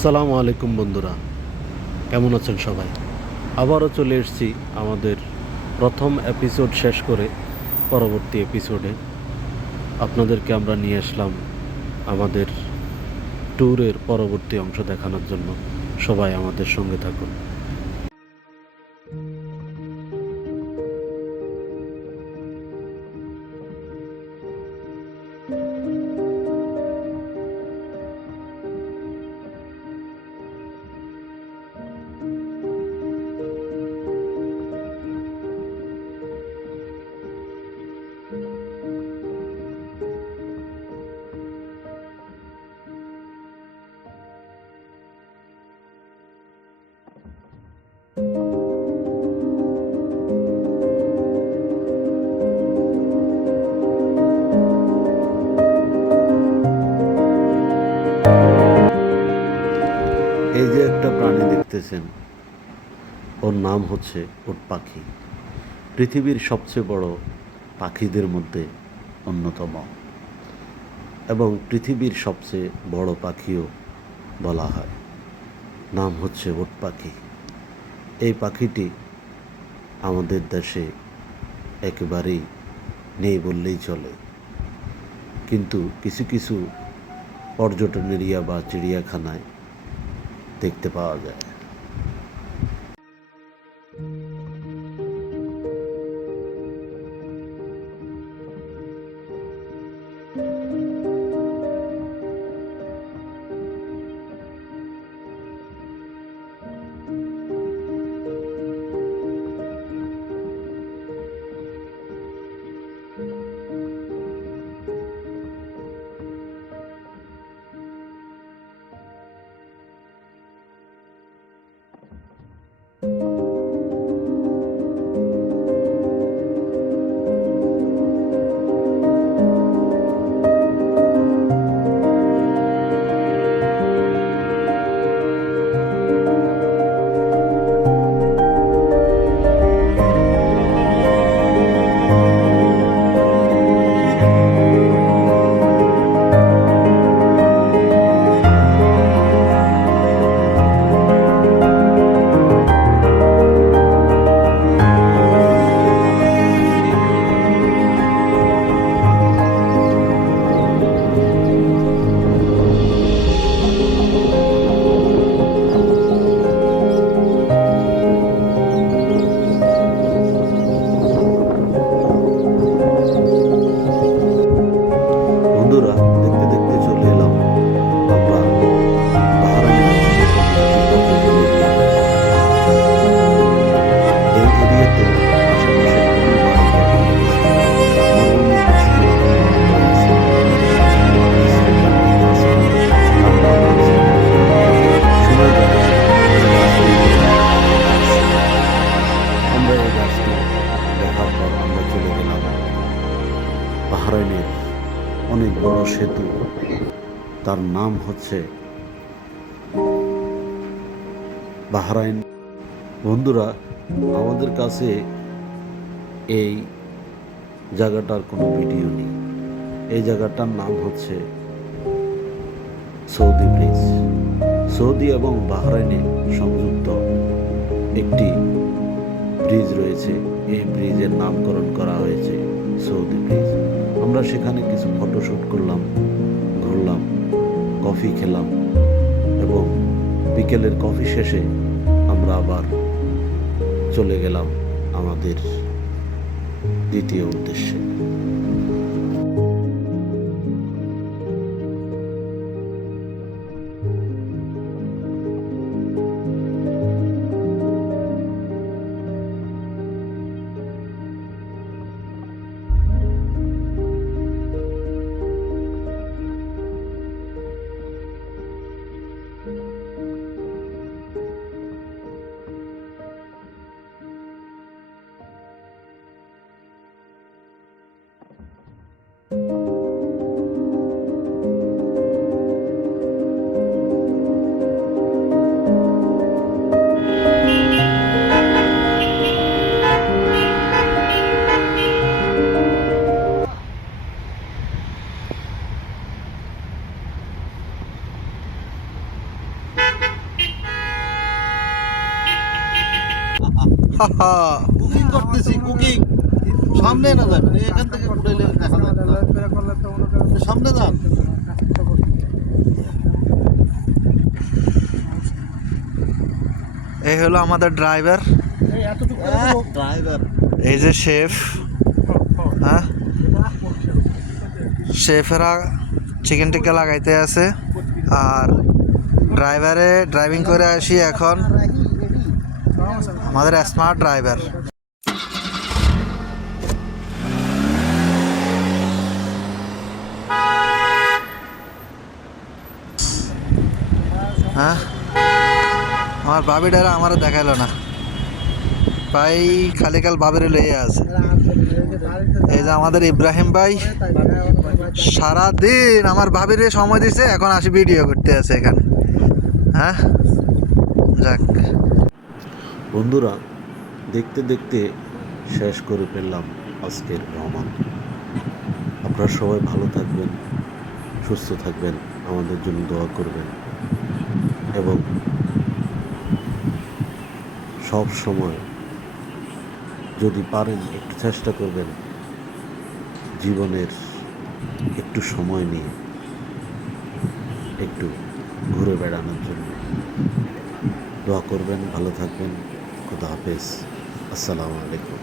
আসসালামু আলাইকুম বন্ধুরা, কেমন আছেন সবাই? আবারও চলে এসেছি আমাদের প্রথম এপিসোড শেষ করে পরবর্তী এপিসোডে আপনাদেরকে আমরা নিয়ে আসলাম আমাদের ট্যুরের পরবর্তী অংশ দেখানোর জন্য। সবাই আমাদের সঙ্গে থাকুন। এই যে একটা প্রাণী দেখতেছেন, ওর নাম হচ্ছে উট পাখি। পৃথিবীর সবচেয়ে বড় পাখিদের মধ্যে অন্যতম এবং পৃথিবীর সবচেয়ে বড় পাখিও বলা হয়। নাম হচ্ছে উট পাখি। এই পাখিটি আমাদের দেশে একেবারেই নেই বললেই চলে, কিন্তু কিছু কিছু পর্যটন এরিয়া বা চিড়িয়াখানায় দেখতে পাওয়া যায়। বন্ধুরা, দেখতে দেখতে চলে এলাম আমরা বাহরাইনের অন্যতম একটি পর্যটন এরিয়া। এই এরিয়াতে আশেপাশে কোনো বাড়িঘর নেই, মরুভূমি আছে, পাহাড় আছে, গাছ আছে, গাছপালা আছে। শোনা যায় এই গাছটি আছে। আমরা এই গাছটি দেখার পর আমরা চলে গেলাম বাহরাইনের অনেক বড় সেতু, তার নাম হচ্ছে বাহরাইন। বন্ধুরা, আমাদের কাছে এই জায়গাটার কোনো ভিডিও নেই। এই জায়গাটার নাম হচ্ছে সৌদি ব্রিজ। সৌদি এবং বাহরাইনে সংযুক্ত একটি ব্রিজ রয়েছে। এই ব্রিজের নামকরণ করা হয়েছে সৌদি ব্রিজ। আমরা সেখানে কিছু ফটোশ্যুট করলাম, ঘুরলাম, কফি খেলাম এবং বিকেলের কফি শেষে আমরা আবার চলে গেলাম আমাদের দ্বিতীয় উদ্দেশ্যে। কুকিং করতেছি, কুকিং। সামনে না যাবেন, এখান থেকে উঠাইলে দেখা যাবে না। সামনে যান। এই হলো আমাদের ড্রাইভার, ড্রাইভার এই যে শেফ। হ্যাঁ, শেফেরা চিকেন টিক্কা লাগাইতে আছে আর ড্রাইভারে ড্রাইভিং করে আসি এখন আমাদের স্মার্ট ড্রাইভার। হ্যাঁ, আমার বাবি ডারা আমারও দেখাইলো না ভাই, খালি কাল বাবিরে লইয়া আছে। এই যে আমাদের ইব্রাহিম ভাই সারাদিন আমার ভাবিরে সময় দিছে, এখন আসি ভিডিও করতে আছে এখানে। হ্যাঁ, যাক বন্ধুরা, দেখতে দেখতে শেষ করে ফেললাম আজকের ভ্রমণ। আপনারা সবাই ভালো থাকবেন, সুস্থ থাকবেন, আমাদের জন্য দোয়া করবেন এবং সব সময় যদি পারেন একটু চেষ্টা করবেন জীবনের একটু সময় নিয়ে একটু ঘুরে বেড়ানোর জন্য। দোয়া করবেন, ভালো থাকবেন। খুদা হাফেজ। আসসালামু আলাইকুম।